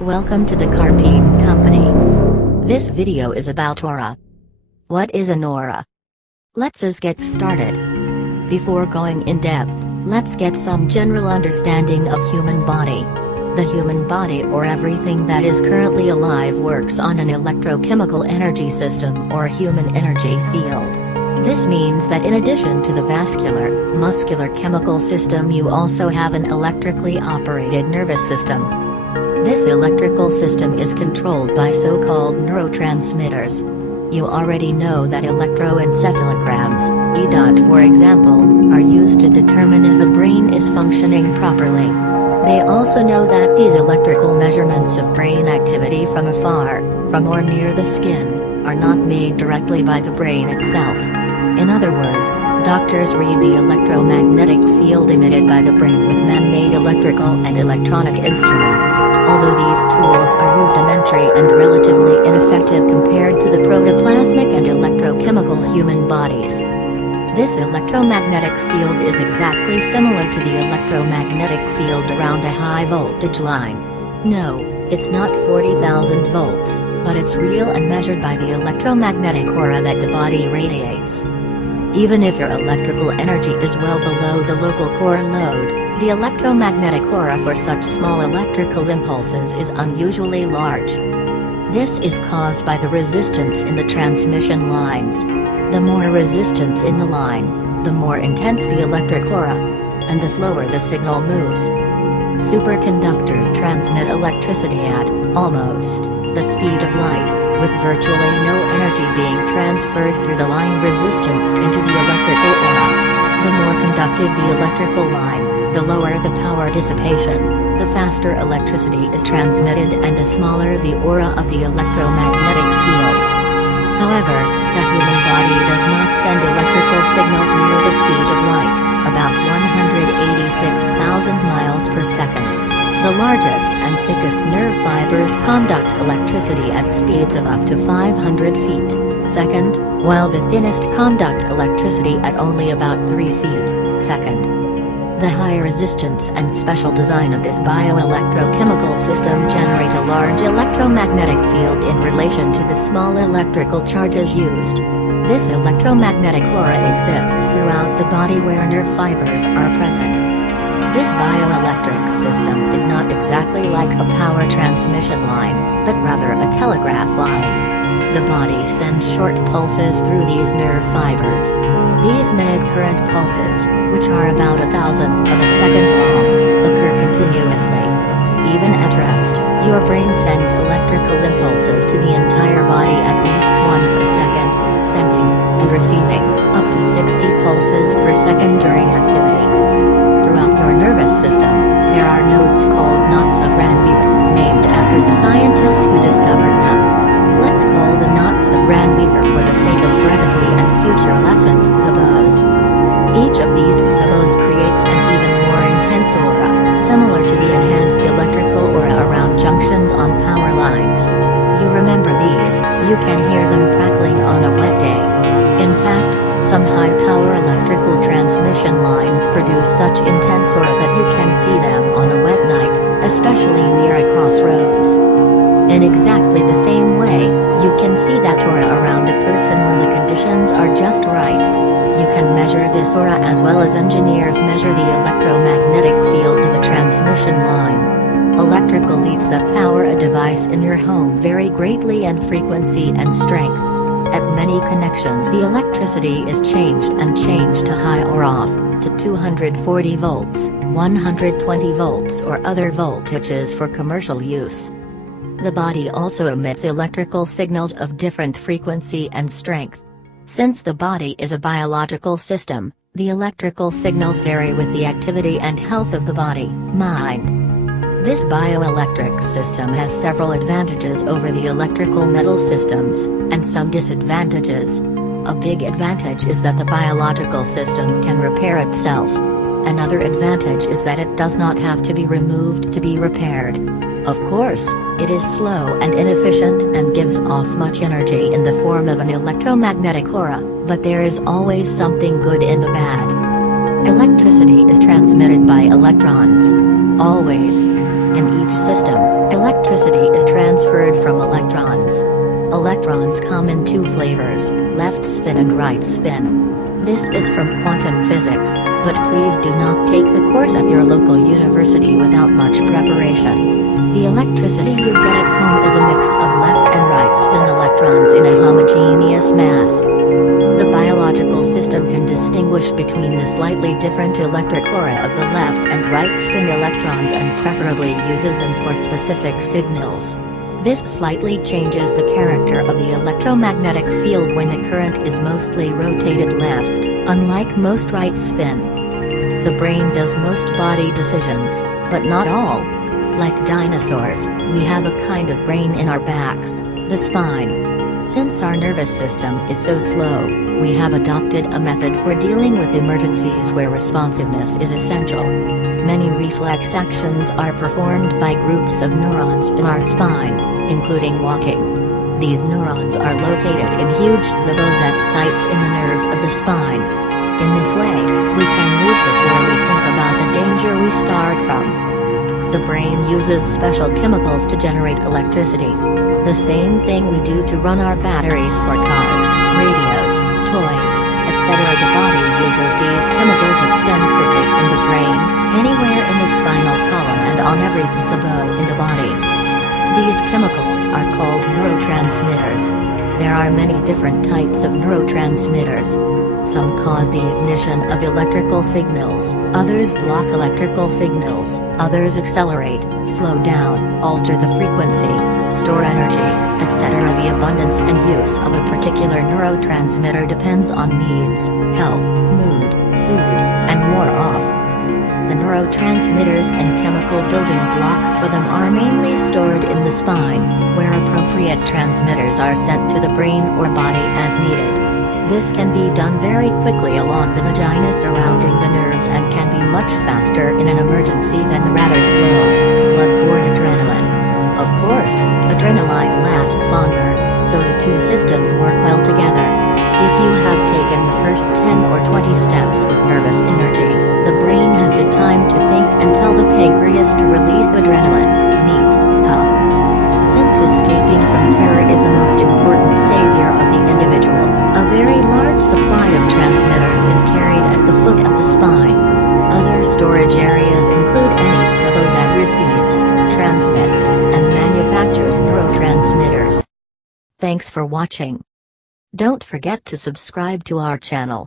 Welcome to the Carpediem company. This video is about aura. What is an aura? Let's us get started. Before going in depth, let's get some general understanding of human body. The human body, or everything that is currently alive, works on an electrochemical energy system or human energy field. This means that in addition to the vascular, muscular chemical system, you also have an electrically operated nervous system. This electrical system is controlled by so-called neurotransmitters. You already know that electroencephalograms, EDOT for example, are used to determine if a brain is functioning properly. They also know that these electrical measurements of brain activity from afar, from or near the skin, are not made directly by the brain itself. In other words, doctors read the electromagnetic field emitted by the brain with man-made electrical and electronic instruments, although these tools are rudimentary and relatively ineffective compared to the protoplasmic and electrochemical human bodies. This electromagnetic field is exactly similar to the electromagnetic field around a high-voltage line. No, it's not 40,000 volts, but it's real and measured by the electromagnetic aura that the body radiates. Even if your electrical energy is well below the local core load, the electromagnetic aura for such small electrical impulses is unusually large. This is caused by the resistance in the transmission lines. The more resistance in the line, the more intense the electric aura, and the slower the signal moves. Superconductors transmit electricity at almost the speed of light, with virtually no energy being transferred through the line resistance into the electrical aura. The more conductive the electrical line, the lower the power dissipation, the faster electricity is transmitted, and the smaller the aura of the electromagnetic field. However, the human body does not send electrical signals near the speed of light, about 186,000 miles per second. The largest and thickest nerve fibers conduct electricity at speeds of up to 500 feet second, while the thinnest conduct electricity at only about 3 feet second. The high resistance and special design of this bioelectrochemical system generate a large electromagnetic field in relation to the small electrical charges used. This electromagnetic aura exists throughout the body where nerve fibers are present. This bioelectric system is not exactly like a power transmission line, but rather a telegraph line. The body sends short pulses through these nerve fibers. These minute current pulses, which are about 1,000th of a second long, occur continuously. Even at rest, your brain sends electrical impulses to the entire body at least once a second, sending and receiving up to 60 pulses per second during activity. Throughout your nervous system, there are nodes called knots of Ranvier, named after the scientist who discovered them. Let's call the knots of Ranvier for the sake of brevity and future lessons sabos. Each of these sabos creates an even more intense aura, similar to the enhanced electrical aura around junctions on power lines. You remember these, you can hear them crackling on a wet day. In fact, some high-power electrical transmission lines produce such intense aura that you can see them on a wet night, especially near a crossroads. In exactly the same way, you can see that aura around a person when the conditions are just right. You can measure this aura as well as engineers measure the electromagnetic field of a transmission line. Electrical leads that power a device in your home vary greatly in frequency and strength. At many connections the electricity is changed to high or off, to 240 volts, 120 volts or other voltages for commercial use. The body also emits electrical signals of different frequency and strength. Since the body is a biological system, the electrical signals vary with the activity and health of the body, mind. This bioelectric system has several advantages over the electrical metal systems, and some disadvantages. A big advantage is that the biological system can repair itself. Another advantage is that it does not have to be removed to be repaired. Of course, it is slow and inefficient and gives off much energy in the form of an electromagnetic aura, but there is always something good in the bad. Electricity is transmitted by electrons. Always. In each system, Electricity is transferred from electrons. Electrons come in two flavors, left spin and right spin. This is from quantum physics, but please do not take the course at your local university without much preparation. The electricity you get at home is a mix of left and right spin electrons in a homogeneous mass. The biological system can distinguish between the slightly different electric aura of the left and right spin electrons and preferably uses them for specific signals. This slightly changes the character of the electromagnetic field when the current is mostly rotated left, unlike most right spin. The brain does most body decisions, but not all. Like dinosaurs, we have a kind of brain in our backs, the spine. Since our nervous system is so slow, we have adopted a method for dealing with emergencies where responsiveness is essential. Many reflex actions are performed by groups of neurons in our spine, including walking. These neurons are located in huge zibozet sites in the nerves of the spine. In this way, we can move before we think about the danger we start from. The brain uses special chemicals to generate electricity. The same thing we do to run our batteries for cars, radios, toys, etc. The body uses these chemicals extensively in the brain, anywhere in the spinal column and on every zibo in the body. These chemicals are called neurotransmitters. There are many different types of neurotransmitters. Some cause the ignition of electrical signals, others block electrical signals, others accelerate, slow down, alter the frequency, store energy, etc. The abundance and use of a particular neurotransmitter depends on needs, health, mood, food, and more off. The neurotransmitters and chemical building blocks for them are mainly stored in the spine, where appropriate transmitters are sent to the brain or body as needed. This can be done very quickly along the vagina surrounding the nerves and can be much faster in an emergency than the rather slow, blood-borne adrenaline. Of course, adrenaline lasts longer, so the two systems work well together. If you have taken the first 10 or 20 steps with nervous energy, the brain has had time to think and tell the pancreas to release adrenaline. Neat, huh? Since escaping from terror is the most important savior of the individual, a very large supply of transmitters is carried at the foot of the spine. Other storage areas include any zibo that receives, transmits, and manufactures neurotransmitters. Thanks for watching. Don't forget to subscribe to our channel.